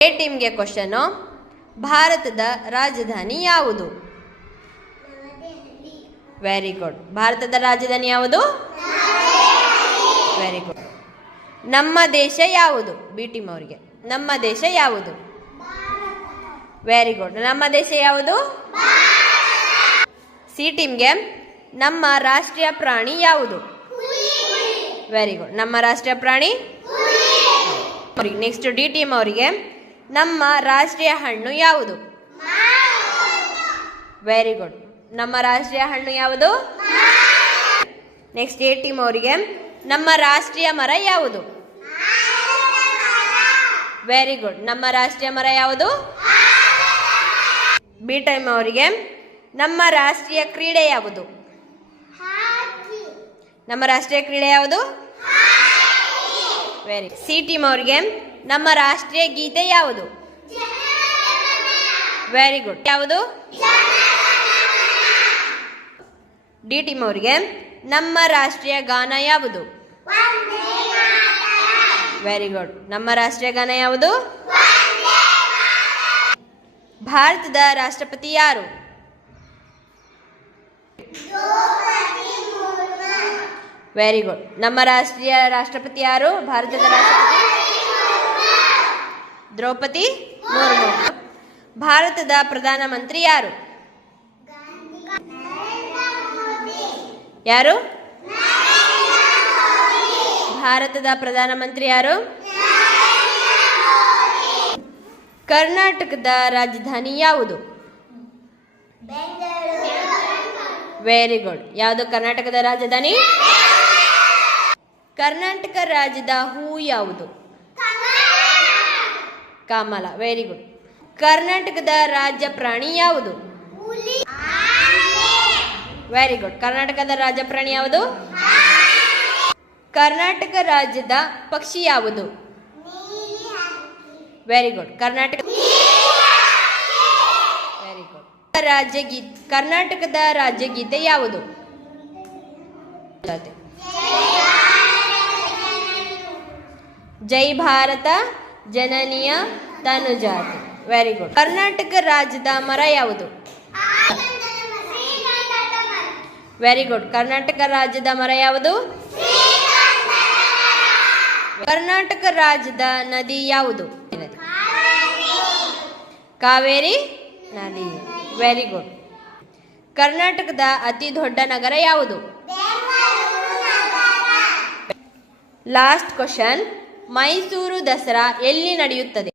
A ಟೀಮ್ಗೆ question. ಭಾರತದ ರಾಜಧಾನಿ ಯಾವುದು? Very good. ಭಾರತದ ರಾಜಧಾನಿ ಯಾವುದು? Very good. ನಮ್ಮ ದೇಶ ಯಾವುದು? ಬಿ ಟೀಮ್ ಅವರಿಗೆ ನಮ್ಮ ದೇಶ ಯಾವುದು? Very good. ನಮ್ಮ ದೇಶ ಯಾವುದು? ಸಿ ಟೀಮ್ಗೆ ನಮ್ಮ ರಾಷ್ಟ್ರೀಯ ಪ್ರಾಣಿ ಯಾವುದು? Very good. ನಮ್ಮ ರಾಷ್ಟ್ರೀಯ ಪ್ರಾಣಿ. ನೆಕ್ಸ್ಟ್ ಡಿ ಟೀಮ್ ಅವರಿಗೆ ನಮ್ಮ ರಾಷ್ಟ್ರೀಯ ಹಣ್ಣು ಯಾವುದು? Very good. ನಮ್ಮ ರಾಷ್ಟ್ರೀಯ ಹಣ್ಣು ಯಾವುದು? ನೆಕ್ಸ್ಟ್ ಎ ಟೀಮ್ ಅವರಿಗೆ ನಮ್ಮ ರಾಷ್ಟ್ರೀಯ ಮರ ಯಾವುದು? Very good. ನಮ್ಮ ರಾಷ್ಟ್ರೀಯ ಮರ ಯಾವುದು? ಬಿ ಟೀಮ್ ಅವರಿಗೆ ನಮ್ಮ ರಾಷ್ಟ್ರೀಯ ಕ್ರೀಡೆ ಯಾವುದು? ನಮ್ಮ ರಾಷ್ಟ್ರೀಯ ಕ್ರೀಡೆ ಯಾವುದು? ವೆರಿ. ಸಿ ಟೀಮ್ ಅವರಿಗೆ ನಮ್ಮ ರಾಷ್ಟ್ರೀಯ ಗೀತೆ ಯಾವುದು? Very good. ಯಾವುದು? ಡಿ ಟೀಮ್ ಅವರಿಗೆ ನಮ್ಮ ರಾಷ್ಟ್ರೀಯ ಗಾನ ಯಾವುದು? Very good. ನಮ್ಮ ರಾಷ್ಟ್ರೀಯ ಗಾನ ಯಾವುದು? ಭಾರತದ ರಾಷ್ಟ್ರಪತಿ ಯಾರು? Very good. ನಮ್ಮ ರಾಷ್ಟ್ರೀಯ ರಾಷ್ಟ್ರಪತಿ ಯಾರು? ಭಾರತದ ರಾಷ್ಟ್ರಪತಿ ದ್ರೌಪದಿ ಮುರ್ಮು. ಭಾರತದ ಪ್ರಧಾನಮಂತ್ರಿ ಯಾರು? ಯಾರು? ಭಾರತದ ಪ್ರಧಾನಮಂತ್ರಿ ಯಾರು? ಕರ್ನಾಟಕದ ರಾಜಧಾನಿ ಯಾವುದು? Very good. ಯಾವುದು ಕರ್ನಾಟಕದ ರಾಜಧಾನಿ? ಕರ್ನಾಟಕ ರಾಜ್ಯದ ಹೂ ಯಾವುದು? ಕಮಲ. Very good. ಕರ್ನಾಟಕದ ರಾಜ್ಯ ಪ್ರಾಣಿ ಯಾವುದು? Very good. ಕರ್ನಾಟಕದ ರಾಜ್ಯ ಪ್ರಾಣಿ ಯಾವುದು? ಕರ್ನಾಟಕ ರಾಜ್ಯದ ಪಕ್ಷಿ ಯಾವುದು? Very good. Karnataka. Very good. ಕರ್ನಾಟಕದ ರಾಜ್ಯಗೀತೆ ಯಾವುದು? ಜೈ ಭಾರತ ಜನನಿಯ ತನುಜಾತೆ. Very good. ಕರ್ನಾಟಕ ರಾಜ್ಯದ ಮರ ಯಾವುದು? Very good. ಕರ್ನಾಟಕ ರಾಜ್ಯದ ಮರ ಯಾವುದು? ಕರ್ನಾಟಕ ರಾಜ್ಯದ ನದಿ ಯಾವುದು? ಕಾವೇರಿ ನದಿ. Very good. ಕರ್ನಾಟಕದ ಅತಿ ದೊಡ್ಡ ನಗರ ಯಾವುದು? Last question. ಮೈಸೂರು ದಸರಾ ಎಲ್ಲಿ ನಡೆಯುತ್ತದೆ?